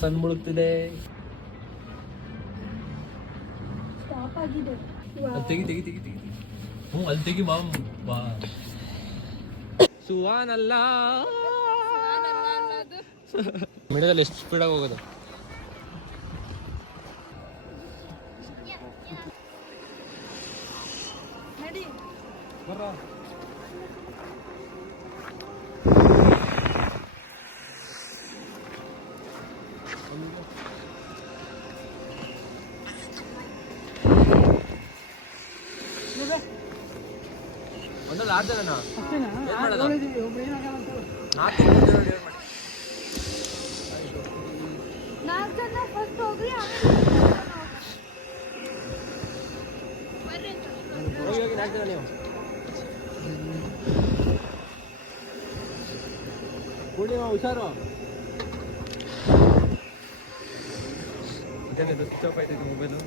ಸನ್ ಮುಳುಗ್ತಿದೆ. ತೆಗಿ ತೆಗಿ ತೆಗಿ ತೆಗಿ. ಅಲ್ಲಿ ತೆಗಿ ಮಾಮ್ ಬಾ. ಸುವಾನಲ್ಲ ಮಿಡದಲ್ಲಿ ಎಷ್ಟು ಸ್ಪೀಡಾಗಿ ಹೋಗೋದು. ಒಂದಲ್ಲ ಆಡ್ದಲ್ಲ ಪೂರ್ಣಿಮಾ ಹುಷಾರು. ಇದೇನಿದು ಸ್ವಿಚ್ ಆಫ್ ಆಯ್ತೈತೆ ಮೊಬೈಲು.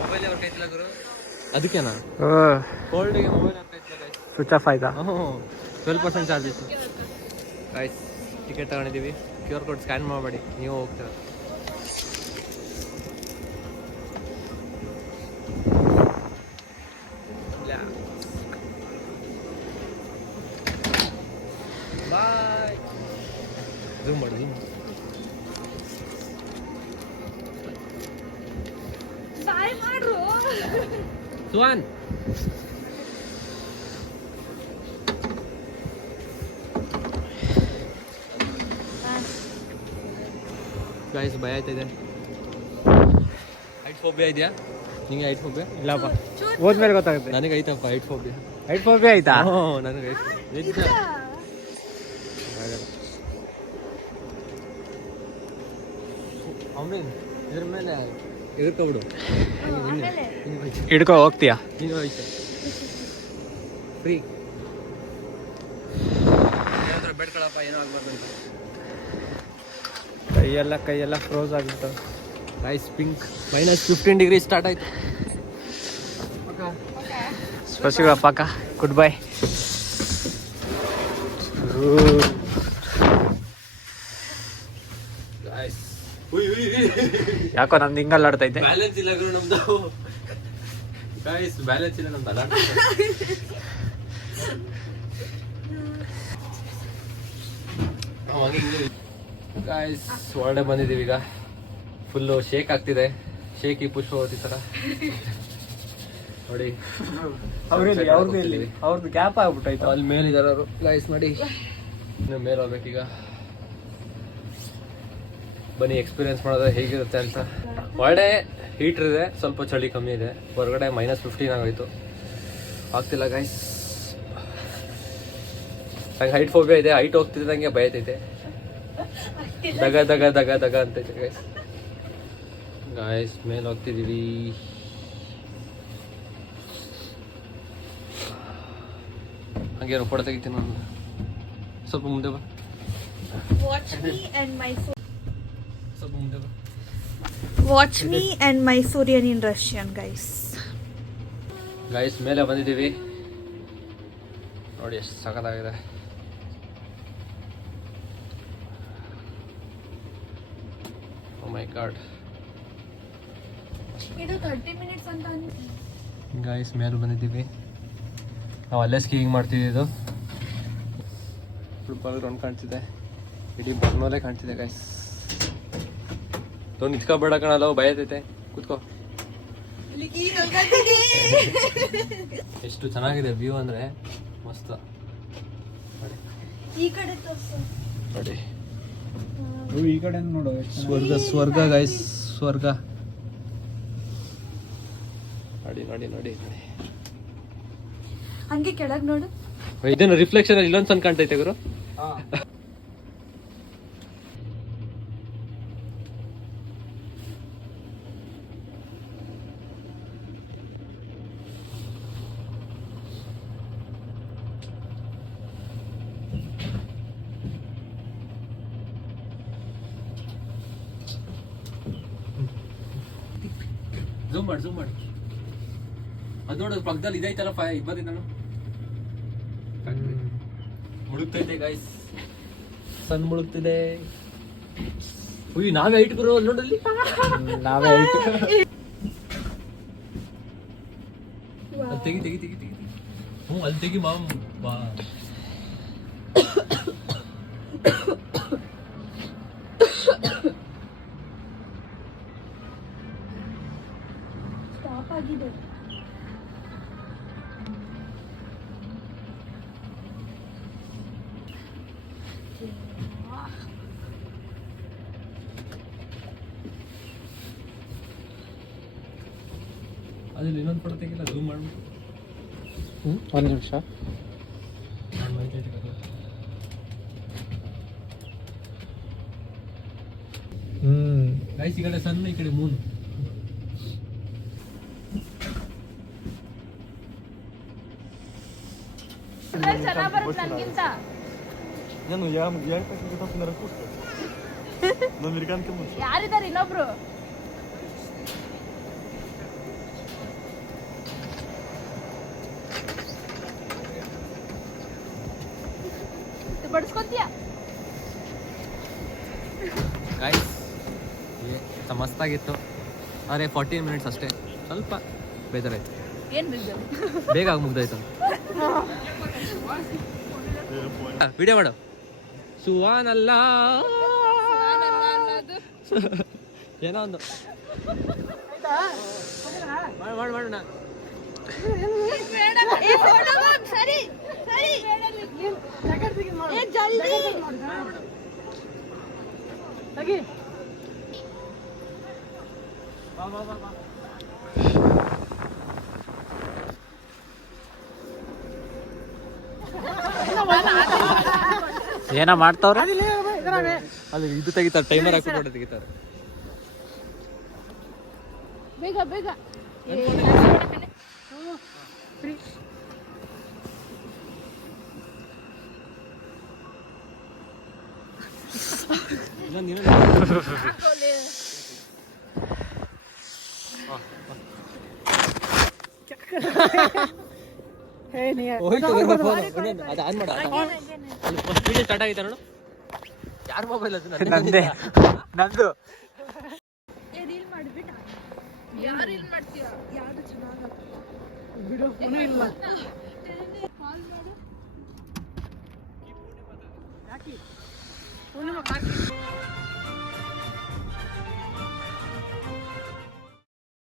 ಮೊಬೈಲ್ ಅವ್ರ ಕೈತಿಲ್ಲ ಗುರು. ಅದಕ್ಕೇನಾ ಕೋಲ್ಡ್ಗೆ ಮೊಬೈಲ್ ಅವ್ರ ಕೈತಿಲ್ಲ. ಸ್ವಿಚ್ ಆಫ್ ಆಯ್ತಾ? 12% ಚಾರ್ಜ್ ಇತ್ತು ಗೈಸ್. ಟಿಕೆಟ್ ತಗೊಂಡಿದ್ದೀವಿ. QR ಕೋಡ್ ಸ್ಕ್ಯಾನ್ ಮಾಡಬೇಡಿ, ನೀವು ಹೋಗ್ತೀರ. ಬಾಯ್. ಝೂಮ್ ಮಾಡಿ ಝೂಮ್. ಬಾಯ್ ಮಾಡ್ರು ಸುವಾನ್. ಗೈಸ್ ಭಯ ಆಯ್ತಿದೆ. ಹೈಟ್ ಫೋಬಿಯಾ ಇದೆಯಾ ನಿಂಗೆ? ಹೈಟ್ ಫೋಬಿಯಾ ಇಲ್ಲಪ್ಪ, ಹೋದ್ಮೇಲೆ ಗೊತ್ತಾಗುತ್ತೆ. ನನಗೆ ಐತಪ್ಪ ಹೈಟ್ ಫೋಬಿಯಾ. ಹೈಟ್ ಫೋಬಿಯಾ ಆಯ್ತಾ? ಹ್ಞೂ ನನಗೆ ಐತೆ. ಅಮ್ಮೀನ್ ಇದ್ರ ಮೇಲೆ ಎದುರ್ಕೊಬಿಡು. ಹಿಡ್ಕೊ ಹೋಗ್ತೀಯಾ ನೀನು? ಐತೆ ಫ್ರೀ. ಬೆಡ್ಕೊಳಪ್ಪ, ಏನೋ ಆಗ್ಬಾರ್ದು. ಕೈಯೆಲ್ಲ ಫ್ರೋಸ್ ಆಗಿತ್ತು. ರೈಸ್ ಪಿಂಕ್. -15 ಡಿಗ್ರಿ ಸ್ಟಾರ್ಟ್ ಆಯ್ತು. ಸ್ಪೆಸಿಫಿಕ್ ಪಕ್ಕ. Good bye. ಯಾಕೋ ನಮ್ದು ಹಿಂಗಲ್ಲ ಆಡ್ತೈತೆ. ಬ್ಯಾಲೆನ್ಸ್ ಇಲ್ಲ ಗುರು ನಮ್ದು. ಗೈಸ್ ಬ್ಯಾಲೆನ್ಸ್ ಇಲ್ಲ ನಮ್ದು. ಅಲ್ಲ ಗೈಸ್ ಒಳ್ಳೆ ಬಂದಿದ್ದೀವಿ ಈಗ. ಫುಲ್ಲು ಶೇಕ್ ಆಗ್ತಿದೆ. ಶೇಕಿ ಪುಷ್ಪವತಿ ಥರ ನೋಡಿ. ಅವ್ರದ್ದು ಗ್ಯಾಪ್ ಆಗ್ಬಿಟ್ಟಾಯ್ತು. ಅಲ್ಲಿ ಮೇಲಿದ್ದಾರೆ ಅವರು. ಗೈಸ್ ನೋಡಿ, ಇನ್ನು ಮೇಲೆ ಹೋಗ್ಬೇಕೀಗ. ಬನ್ನಿ ಎಕ್ಸ್ಪೀರಿಯನ್ಸ್ ಮಾಡೋದು ಹೇಗಿರುತ್ತೆ ಅಂತ. ಒಳ್ಳೆ ಹೀಟ್ರ್ ಇದೆ, ಸ್ವಲ್ಪ ಚಳಿ ಕಮ್ಮಿ ಇದೆ. ಹೊರಗಡೆ -15 ಆಗೋಯ್ತು. ಆಗ್ತಿಲ್ಲ ಗೈಸ್. ನಂಗೆ ಹೈಟ್ ಫೋಬಿಯಾ ಇದೆ. ಹೈಟ್ ಹೋಗ್ತಿದ್ದಂಗೆ ಭಯತೈತೆ. ದಗ ದಗ ದಗ ದಗ ಅಂತೈತೆ ಗೈಸ್. ಗಾಯ್ಸ್ ಮೇಲೆ ಹೋಗ್ತಿದ್ದೀವಿ. ಹಾಗೇನು ಫೋಟೋ ತೆಗಿತೀನಿ ನಾನು. ಸ್ವಲ್ಪ ಮುಂದೆ ಬಾ. ಸ್ವಲ್ಪ ಮುಂದೆ ಬಾ. Watch me and Mysurian in Russian guys. Guys ಮೇಲೆ ಬಂದಿದ್ದೀವಿ ನೋಡಿ, ಎಷ್ಟು ಸಖತ್ತಾಗಿದೆ. Oh my God. ಇದು 30 ಮಿನಿಟ್ಸ್ ಅಂತ. ಗೈಸ್ ಮೇಲೆ ಬಂದಿದ್ದೀವಿ. ನಾವು ಅಲ್ಲೇ ಸ್ಕೀಯಿಂಗ್ ಮಾಡ್ತಿದ್ದು. ಫುಟ್ಬಾಲ್ ಗ್ರೌಂಡ್ ಕಾಣ್ತಿದೆ. ಇಡೀ ಬರ್ನೋಲೆ ಕಾಣ್ತಿದೆ ಗೈಸ್. ನಿಂತ್ಕೊಬೇಡ ಕಣಲ್ಲ, ಭಯತೈತೆ. ಕೂತ್ಕೋ. ಎಷ್ಟು ಚೆನ್ನಾಗಿದೆ ವ್ಯೂ ಅಂದ್ರೆ ಮಸ್ತ್. ಈ ಕಡೆ ನೋಡಿ, ಈ ಕಡೆ ನೋಡು. ಸ್ವರ್ಗ ಸ್ವರ್ಗ ಗೈಸ್, ಸ್ವರ್ಗ. ನೋಡಿ ನೋಡಿ ನೋಡಿ ನೋಡಿ. ಹಂಗೆ ಕೆಳಗೆ ನೋಡು. ಇದೇನು ರಿಫ್ಲೆಕ್ಷನ್ ಇಲ್ಲೊಂದು ಸಣ್ಣ ಕಾಣ್ತೈತೆ ಗುರು. ಝೂಮ್ ಮಾಡಿ ಅದು ನೋಡೋದು ಪಕ್ಕದಲ್ಲಿ ಇದೈತಲ್ಲ ಇಬ್ಬರಿ ನಾನು ಮುಳುಗ್ತೈತೆ ಗೈಸ್, ಸನ್ ಮುಳುಗ್ತಿದೆ. ಉಯ್ ನಾವೇ ಹೈಟ್ ಗುರು, ಅಲ್ಲಿ ನೋಡಲ್ಲಿ ನಾವೇ ಹೈಟ್. ತೆಗಿ ಅಲ್ಲಿ ತೆಗಿ ಮಾಮ್ ಬಾ. ಸ್ಟಾಪ್ ಆಗಿದೆ. ಅದ್ರಲ್ಲಿ ಇನ್ನೊಂದು ಫೋಟೋ ತೆಗಿಲ್ಲ, ಝೂಮ್ ಮಾಡ್ಬಿಟ್ಟು. ಒಂದು ನಿಮಿಷ. ಗೈಸ್ ಈ ಕಡೆ ಸನ್, ಈ ಕಡೆ ಮೂನ್. ನಾನು ಯಾರಿದ್ದಾರೆ ಇನ್ನೊಬ್ರು? ಬಡ್ಸ್ಕೊಂತೀಯ? ಗೈಸ್ ಮಸ್ತಾಗಿತ್ತು. ಅರೆ 14 ಮಿನಿಟ್ಸ್ ಅಷ್ಟೇ, ಸ್ವಲ್ಪ ಬೇಜಾರಾಯ್ತು. ಏನ್ ಬೇಜಾರು? ಬೇಗ ಆಗಿ ಮುಗ್ದಾಯ್ತು. ವಿಡಿಯೋ ಮಾಡು. ಸುವಾನಲ್ಲ ಏನೋ ಒಂದು ಮಾಡೋಣ. ಸರಿ ಜಲ್ದಿ ಏನೋ ಮಾಡ್ತಾವ್ರೆ ಅಲ್ಲಿ. ಇದು ತೆಗಿತಾರೆ, ಟೈಮರ್ ಹಾಕ್ಬಿಟ್ಟು ತೆಗಿತಾರೆ. ಬೇಗ ಸ್ಟಾರ್ಟ್ ಆಗೈತೆ ನೋಡು. ಯಾರ ಮೊಬೈಲ್ ಅದು? ನಂದು. ರೀಲ್ ಮಾಡ್ಬಿಟ್ಟು ಯಾರು ರೀಲ್ ಮಾಡ್ತೀಯ? ಯಾರು ಚೆನ್ನಾಗಿ ಬಿಡು ಇಲ್ಲ ಕಾಲ್ ಮಾಡು. ಯಾಕೆ